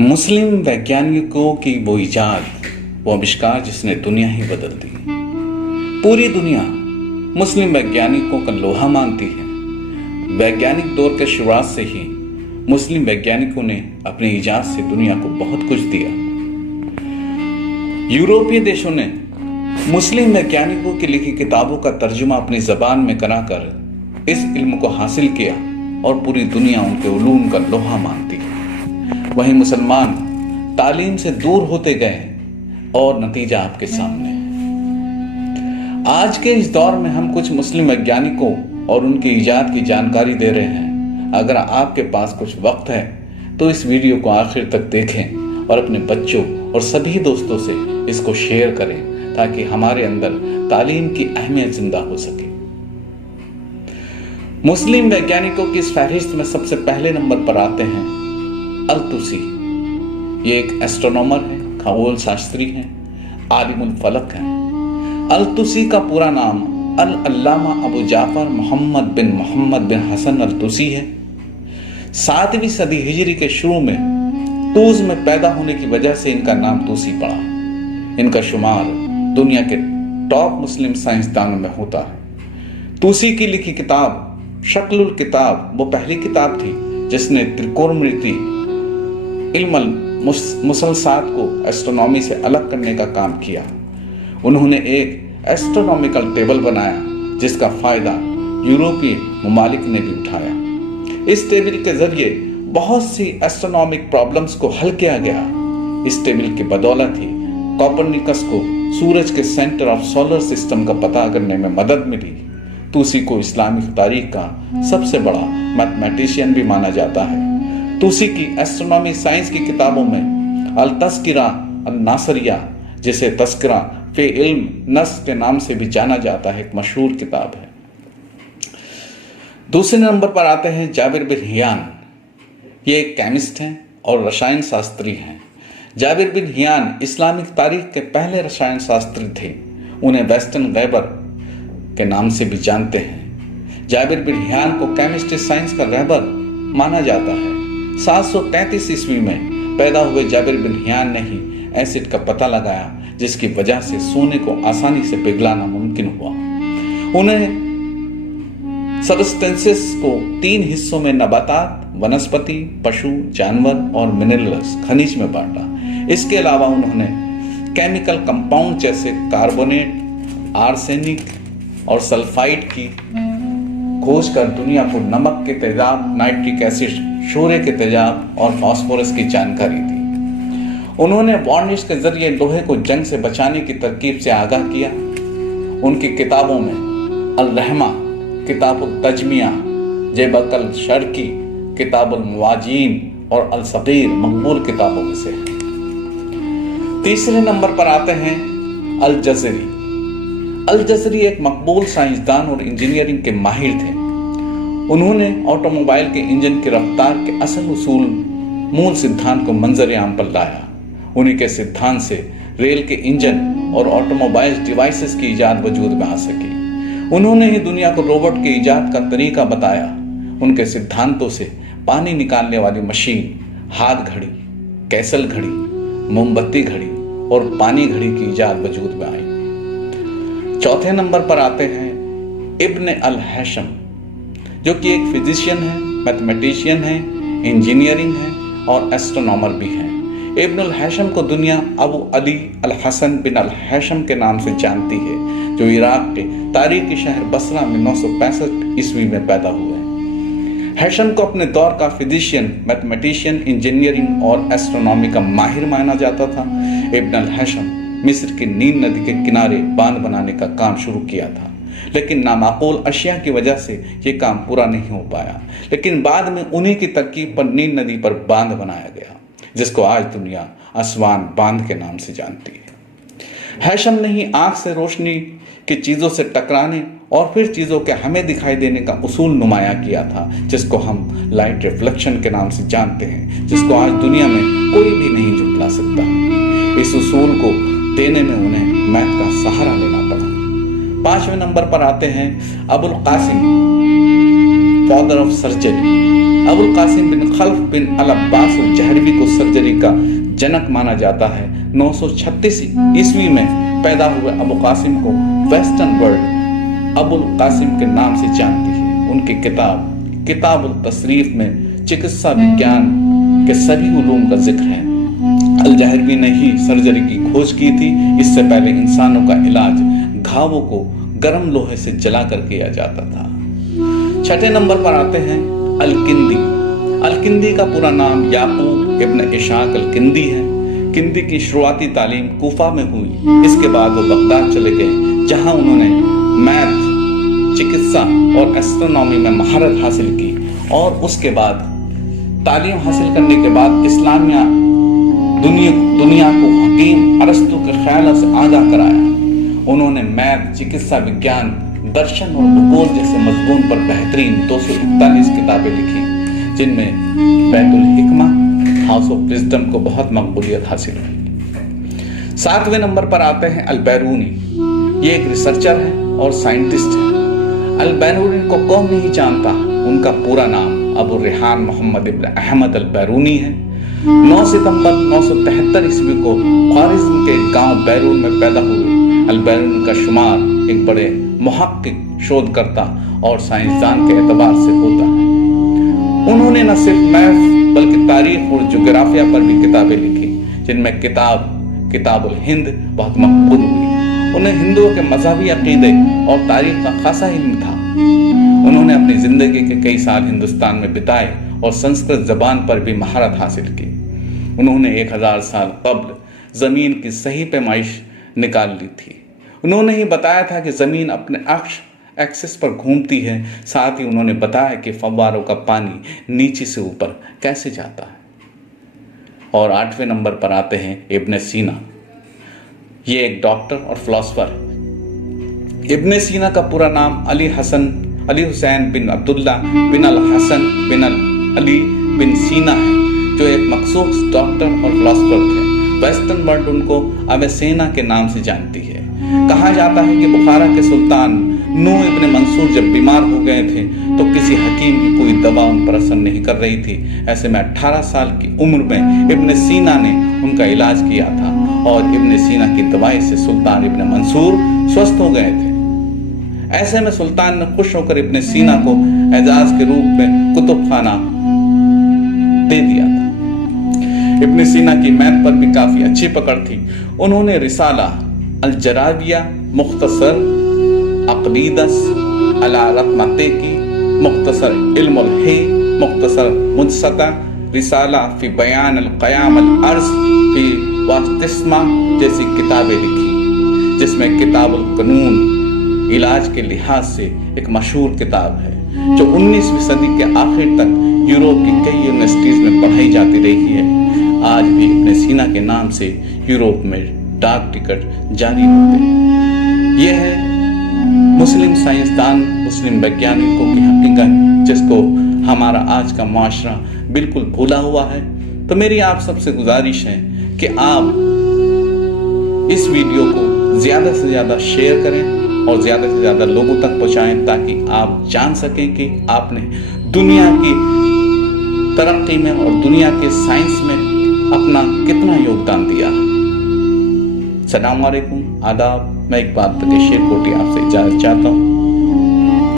मुस्लिम वैज्ञानिकों की वो इजाद, वो आविष्कार जिसने दुनिया ही बदल दी। पूरी दुनिया मुस्लिम वैज्ञानिकों का लोहा मानती है। वैज्ञानिक दौर के शुरुआत से ही मुस्लिम वैज्ञानिकों ने अपनी इजाद से दुनिया को बहुत कुछ दिया। यूरोपीय देशों ने मुस्लिम वैज्ञानिकों की लिखी किताबों का तर्जुमा अपनी जबान में कराकर इस इल्म को हासिल किया और पूरी दुनिया उनके उलूम का लोहा मानती है। वहीं मुसलमान तालीम से दूर होते गए और नतीजा आपके सामने है। आज के इस दौर में हम कुछ मुस्लिम वैज्ञानिकों और उनकी इजाद की जानकारी दे रहे हैं। अगर आपके पास कुछ वक्त है तो इस वीडियो को आखिर तक देखें और अपने बच्चों और सभी दोस्तों से इसको शेयर करें ताकि हमारे अंदर तालीम की अहमियत जिंदा हो सके। मुस्लिम वैज्ञानिकों की इस फहरिस्त में सबसे पहले नंबर पर आते हैं अल-तुसी। ये एक एस्ट्रोनॉमर है, खगोल शास्त्री हैं, आलिमुल फलक हैं। अल-तुसी का पूरा नाम अल-अल्लामा अबू जाफर मोहम्मद बिन हसन अल-तुसी है। 7वीं सदी हिजरी के शुरू में तूज में पैदा होने की वजह से इनका नाम तुसी पड़ा। इनका शुमार दुनिया के टॉप मुस्लिम साइंसदानों में होता है। तुसी की लिखी किताब शक्लुल किताब वो पहली किताब थी जिसने त्रिकोणमिति इल्म मुसलसात को एस्ट्रोनॉमी से अलग करने का काम किया। उन्होंने एक एस्ट्रोनॉमिकल टेबल बनाया जिसका फायदा यूरोपीय ममालिक ने भी उठाया। इस टेबल के जरिए बहुत सी एस्ट्रोनॉमिक प्रॉब्लम्स को हल किया गया। इस टेबल की बदौलत ही कोपरनिकस को सूरज के सेंटर ऑफ सोलर सिस्टम का पता करने में मदद मिली। तुसी को इस्लामिक तारीख का सबसे बड़ा मैथमेटिशियन भी माना जाता है। तुसी की एस्ट्रोनॉमी साइंस की किताबों में अल तस्किरा अल नासरिया, जिसे तस्करा फे इल्म नस के नाम से भी जाना जाता है, एक मशहूर किताब है। दूसरे नंबर पर आते हैं जाबिर बिन हियान। ये एक केमिस्ट हैं और रसायन शास्त्री हैं। जाबिर बिन हियान इस्लामिक तारीख के पहले रसायन शास्त्री थे। उन्हें वेस्टर्न गैबर के नाम से भी जानते हैं। जाबिर बिन हियान को केमिस्ट्री साइंस का रहबर माना जाता है। 733 ईस्वी में पैदा हुए जाबिर बिन हियान ने ही एसिड का पता लगाया जिसकी वजह से सोने को आसानी से पिघलाना मुमकिन हुआ। उन्हें सबस्टेंसेस को 3 हिस्सों में नबातात, वनस्पति, पशु, जानवर और मिनरल्स खनिज में बांटा। इसके अलावा उन्होंने केमिकल कंपाउंड जैसे कार्बोनेट, आर्सेनिक और सल्फाइड की खोज कर दुनिया को नमक के तेजाब, नाइट्रिक एसिड, शोरे के तेजाब और फास्फोरस की जानकारी दी। उन्होंने वार्निश के जरिए लोहे को जंग से बचाने की तरकीब से आगाह किया। उनकी किताबों में अल रहमा, किताबुल तजमिया, जेबकल शर्की, किताबुल मुवाजीन और अल सगीर मकबूल किताबों में से है। तीसरे नंबर पर आते हैं अल जज़री। अल जज़री एक मकबूल साइंसदान और इंजीनियरिंग के माहिर थे। उन्होंने ऑटोमोबाइल के इंजन की रफ्तार के असल उसूल, मूल सिद्धांत को मंजर आम पर लाया। उन्हीं के सिद्धांत से रेल के इंजन और ऑटोमोबाइल डिवाइसेस की इजाद वजूद में आ सकी। उन्होंने ही दुनिया को रोबोट की इजाद का तरीका बताया। उनके सिद्धांतों से पानी निकालने वाली मशीन, हाथ घड़ी, कैसल घड़ी, मोमबत्ती घड़ी और पानी घड़ी की इजाद वजूद में आई। चौथे नंबर पर आते हैं इब्न अल हैशम, जो कि एक फिजिशियन है, मैथमेटिशियन है, इंजीनियरिंग है और एस्ट्रोनॉमर भी हैं। इब्न अल हैशम को दुनिया अबू अली अल हसन बिन अल हैशम के नाम से जानती है, जो इराक के तारीखी शहर बसरा में 965 ईस्वी में पैदा हुए। हैशम को अपने दौर का फिजिशियन, मैथमेटिशियन, इंजीनियरिंग और एस्ट्रोनॉमी का माहिर माना जाता था। इब्न अल हैशम मिस्र की नील नदी के किनारे बांध बनाने का काम शुरू किया था, लेकिन नामाकूल अशिया की वजह से ये काम पूरा नहीं हो पाया। लेकिन बाद में उन्हीं की तरकीब पर नील नदी पर बांध बनाया गया, जिसको आज दुनिया असवान बांध के नाम से जानती है। हैशम ने ही आंख से रोशनी की चीजों से टकराने और फिर चीजों के हमें दिखाई देने का उसूल नुमाया किया था, जिसको हम लाइट रिफ्लेक्शन के नाम से जानते हैं, जिसको आज दुनिया में कोई भी नहीं झुठला सकता। इस उसूल को देने में उन्हें मैथ का सहारा लेना पड़ा। 5वें नंबर पर आते हैं Abul Qasim, father of surgery. ابو القاسم بن خلف بن العباس الجہروی کو سرجری کا جنک مانا جاتا ہے۔ 936 عیسوی میں پیدا ہوئے ابو قاسم کو ویسٹرن ورلڈ ابو القاسم کے نام سے جانتی ہے۔ ان کی کتاب التصریف میں چکتسا وگیان کے سبھی علوم کا ذکر ہے۔ الجہروی نے ہی سرجری کی کھوج کی تھی۔ اس سے پہلے انسانوں کا علاج گھاووں کو گرم لوہے سے جلا کر کیا جاتا تھا۔ چھٹے نمبر پر آتے ہیں الکندی۔ الکندی کا پورا نام یعقوب ابن اشاق الکندی ہے۔ کندی کی شروعاتی تعلیم کوفہ میں ہوئی۔ اس کے بعد وہ بغداد چلے گئے، جہاں انہوں نے میتھ، چکتسا اور ایسٹرونومی میں مہارت حاصل کی، اور اس کے بعد تعلیم حاصل کرنے کے بعد اسلامیہ دنیا کو حکیم ارسطو کے خیالوں سے آگاہ کرایا۔ انہوں نے میتھ، چکتسا وگیان، درشن اور بھگول جیسے مضمون پر بہترین 241 کتابیں لکھی، جن میں بیت الحکمہ، ہاؤس آف وزڈم کو بہت مقبولیت حاصل ہوئی۔ 7ویں نمبر پر آتے ہیں البیرونی۔ یہ ایک ریسرچر ہے اور سائنٹسٹ ہے۔ البیرونی کو کون نہیں جانتا؟ ان کا پورا نام ابو ریحان محمد ابن احمد البیرونی ہے۔ 9 ستمبر 973 عیسوی کو خوارزم کے گاؤں بیرون میں پیدا ہوئے۔ البیرونی کا شمار ایک بڑے محقق، شودھ کرتا اور سائنسدان کے اعتبار سے ہوتا ہے۔ انہوں نے نہ صرف میتھ بلکہ تاریخ اور جغرافیہ پر بھی کتابیں لکھی، جن میں کتاب الہند بہت مقبول ہوئی۔ انہیں ہندوؤں کے مذہبی عقیدے اور تاریخ کا خاصا علم تھا۔ انہوں نے اپنی زندگی کے کئی سال ہندوستان میں بتائے اور سنسکرت زبان پر بھی مہارت حاصل کی۔ انہوں نے 1000 سال قبل زمین کی صحیح پیمائش نکال لی تھی۔ انہوں نے ہی بتایا تھا کہ زمین اپنے ایکسس پر گھومتی ہے۔ ساتھ ہی انہوں نے بتایا کہ فواروں کا پانی نیچے سے اوپر کیسے جاتا ہے۔ اور 8ویں نمبر پر آتے ہیں ابن سینا۔ یہ ایک ڈاکٹر اور فلاسفر ہے۔ ابن سینا کا پورا نام علی حسین بن عبداللہ بن الحسن بن علی بن سینا ہے، جو ایک مخصوص ڈاکٹر اور فلاسفر تھے۔ ویسٹرن ورلڈ ان کو اویسینا کے نام سے جانتی ہے۔ کہا جاتا ہے کہ بخارا کے سلطان نوح ابن منصور جب بیمار ہو گئے تھے تو کسی حکیم کی کوئی دوا ان پر اثر نہیں کر رہی تھی۔ ایسے میں 18 سال کی عمر میں ابن سینا نے ان کا علاج کیا تھا، اور ابن سینا کی دوائی سے سلطان ابن منصور سوستھ ہو گئے تھے۔ ایسے میں سلطان نے خوش ہو کر ابن سینا کو اعزاز کے روپ میں کتب خانہ دے دیا تھا۔ ابن سینا کی میتھ پر بھی کافی اچھی پکڑ تھی۔ انہوں نے رسالہ الجرابیہ، مختصر عقیدس الارثمتیکی، مختصر علم الحی، مختصر مجسطہ، رسالہ فی بیان القیام الارض فی واستسمہ جیسی کتابیں لکھی، جس میں کتاب القانون علاج کے لحاظ سے ایک مشہور کتاب ہے، جو 19ویں صدی کے آخر تک یوروپ کی کئی یونیورسٹیز میں پڑھائی جاتی رہی ہے۔ آج بھی ابن سینا کے نام سے یوروپ میں ڈاک ٹکٹ جاری ہوتے ہیں۔ یہ ہے مسلم سائنسدان، مسلم ویگیانکوں کی حقیقت، جس کو ہمارا آج کا معاشرہ بالکل بھولا ہوا ہے۔ تو میری آپ سب سے گزارش ہے کہ آپ اس ویڈیو کو زیادہ سے زیادہ شیئر کریں اور زیادہ سے زیادہ لوگوں تک پہنچائیں، تاکہ آپ جان سکیں کہ آپ نے دنیا کی ترقی میں اور دنیا کے سائنس میں اپنا کتنا یوگدان دیا ہے۔ السلام علیکم، آداب۔ میں اقبال تقی شیر کوٹی آپ سے اجازت چاہتا ہوں۔